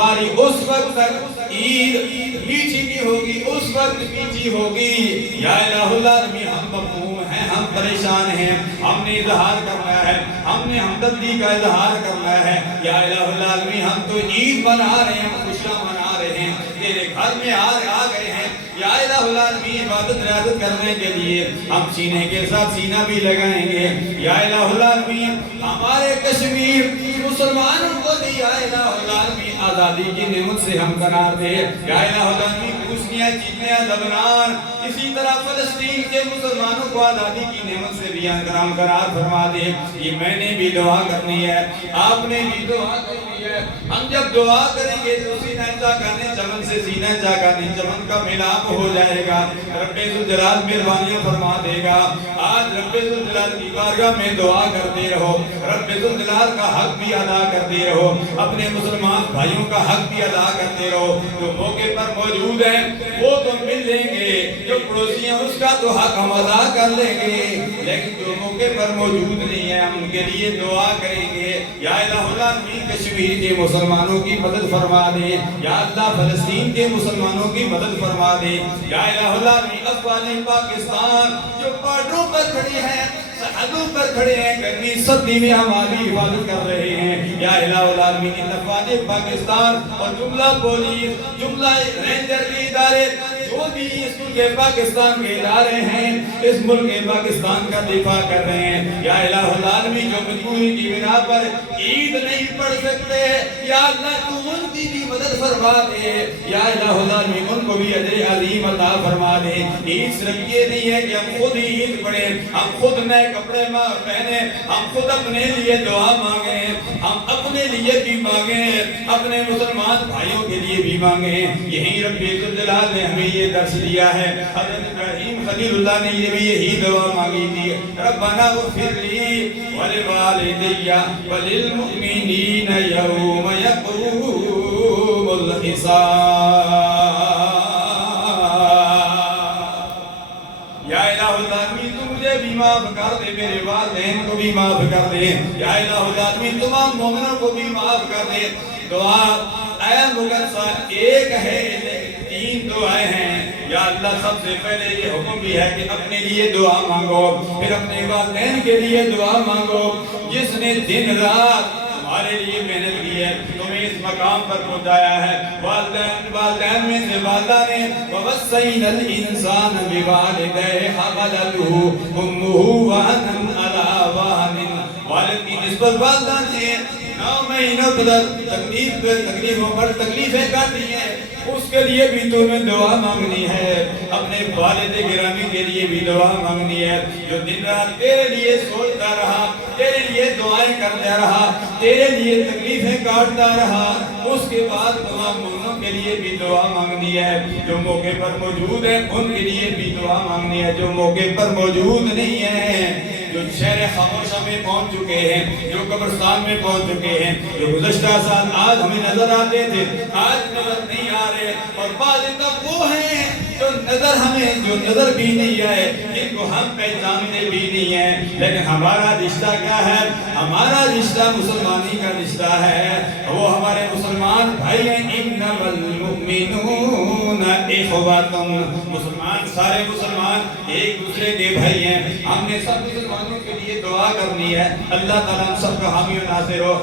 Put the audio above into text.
ہماری اس وقت تک عید میٹھی نہیں ہوگی، اس وقت میٹھی ہوگی۔ یا الہ العالمین ہم مغموم ہیں، ہم پریشان ہیں، ہم نے اظہار کرنا ہے، ہم نے ہمدردی کا اظہار کرنا ہے۔ یا الہ العالمین ہم تو عید منا رہے ہیں، خوشیاں منا رہے ہیں، تیرے گھر میں آ گئے ہیں۔ یا الہ العالمین عبادت ریاضت کرنے کے لیے ہم سینے کے ساتھ سینہ بھی لگائیں گے۔ یا الہ العالمین ہمارے کشمیر مسلمانوں کو دی یا الہ العالمین آزادی کی نعمت سے ہم قرار دے۔ یا الہ العالمین بوسنیا چیچنیا لبنان اسی طرح فلسطین کے مسلمانوں کو آزادی کی نعمت سے بھی ہم قرار فرما دے۔ یہ میں نے بھی دعا کرنی ہے، آپ نے بھی دعا کرنی ہے۔ ہم جب دعا کریں گے تو سینہ چاکانے چمن سے سینہ چاکانے چمن کا ملاپ ہو جائے گا۔ رب ذوالجلال مہربانیاں فرما دے گا۔ آج رب ذوالجلال کی بارگاہ میں دعا کرتے رہو، رب ذوالجلال کا حق بھی ادا کرتے رہو، اپنے مسلمان بھائیوں کا حق بھی ادا کرتے رہو۔ جو موقع پر موجود ہیں وہ تو مل لیں گے، جو پڑوسی ہیں اس کا تو حق ہم ادا کر لیں گے، لیکن جو موقع پر موجود نہیں ہے ہم ان کے لیے دعا کریں گے۔ یا الہ العالمین کشمیر کے مسلمانوں کی مدد فرما دے، یا اللہ فلسطین کے مسلمانوں کی مدد فرما دے۔ یا الہ العالمین افغان پاکستان جو بارڈروں پر کھڑے ہیں، سرحدوں پر کھڑے ہیں، گرمی سردی میں ہماری حفاظت کر رہے ہیں۔ یا الہ العالمین افغان پاکستان اور جملہ پولیس، جملہ رینجر کے ادارے جو بھی اس ملک پاکستان کے ادارے ہیں، اس ملک پاکستان کا دفاع کر رہے ہیں۔ یا الہ العالمین جو مجبوری کی بنا پر عید نہیں پڑھ سکتے، یا اللہ تو ان کی بھی مدد فرما دے۔ یا الہ العالمین ان کو بھی اجر عظیم عطا فرما دے۔ عید صرف یہ نہیں ہے کہ ہم خود ہی عید پڑھیں، ہم خود نئے کپڑے پہنیں، ہم خود اپنے لیے دعا مانگیں، ہم اپنے لیے بھی مانگیں، اپنے مسلمان بھائیوں کے لیے بھی مانگیں۔ یہی رب ذوالجلال نے ہمیں یہ درس دیا ہے۔ حضرت ابراہیم خلیل اللہ نے یہ بھی یہی دعا مانگی تھی، ربنا اغفر لی ولوالدی وللمؤمنین یوم یقوم الحساب۔ یا الہ العالمین تو مجھے بھی معاف کر دے، میرے والدین کو بھی معاف کر دے۔ یا الہ العالمین تمام مومنوں کو بھی معاف کر دے۔ دعا اے مقدسہ ایک ہے لیکن تین دعائیں ہیں۔ یا اللہ سب سے پہلے یہ حکم بھی ہے کہ اپنے لیے دعا مانگو، پھر اپنے والدین کے لیے دعا مانگو۔ جس نے دن رات ہمارے لیے محنت کی ہے، تمہیں اس مقام پر پہنچایا ہے، والدین میں سے والدہ نے وَوَصَّيْنَا الْإِنسَانَ بِوَالِدَيْهِ حَمَلَتْهُ أُمُّهُ وَهْنًا عَلَىٰ وَهْنٍ۔ والد کی نسبت والدہ نے 9 مہینوں تکلیفوں پر تکلیفیں کاٹی ہیں، اس کے لیے بھی تمہیں دعا مانگنی ہے۔ اپنے والد گرامی کے لیے بھی دعا مانگنی ہے، جو دن رات تیرے لیے سوچتا رہا، تیرے لیے دعائیں کرتا رہا، تیرے لیے تکلیفیں کاٹتا رہا۔ اس کے بعد تمام مومنوں کے لیے بھی دعا مانگنی ہے، جو موقع پر موجود ہیں ان کے لیے بھی دعا مانگنی ہے، جو موقع پر موجود نہیں ہیں، جو شہر خاموشہ میں پہنچ چکے ہیں، جو قبرستان میں پہنچ چکے ہیں، جو گزشتہ سال آج ہمیں نظر آتے تھے آج نظر نہیں آ رہے، اور بعض تب وہ ہیں جو نظر بھی نہیں آئے، جن کو ہم پہچانتے بھی نہیں ہیں، لیکن ہمارا رشتہ کیا ہے؟ ہمارا رشتہ مسلمانی کا رشتہ ہے، وہ ہمارے مسلمان بھائی ہیں۔ انما المؤمنون اخوۃ، مسلمان سارے مسلمان ایک دوسرے کے بھائی ہیں۔ ہم نے سب مسلمانوں کے لیے دعا کرنی ہے، اللہ تعالیٰ ہم سب کا حامی و ناصر ہو۔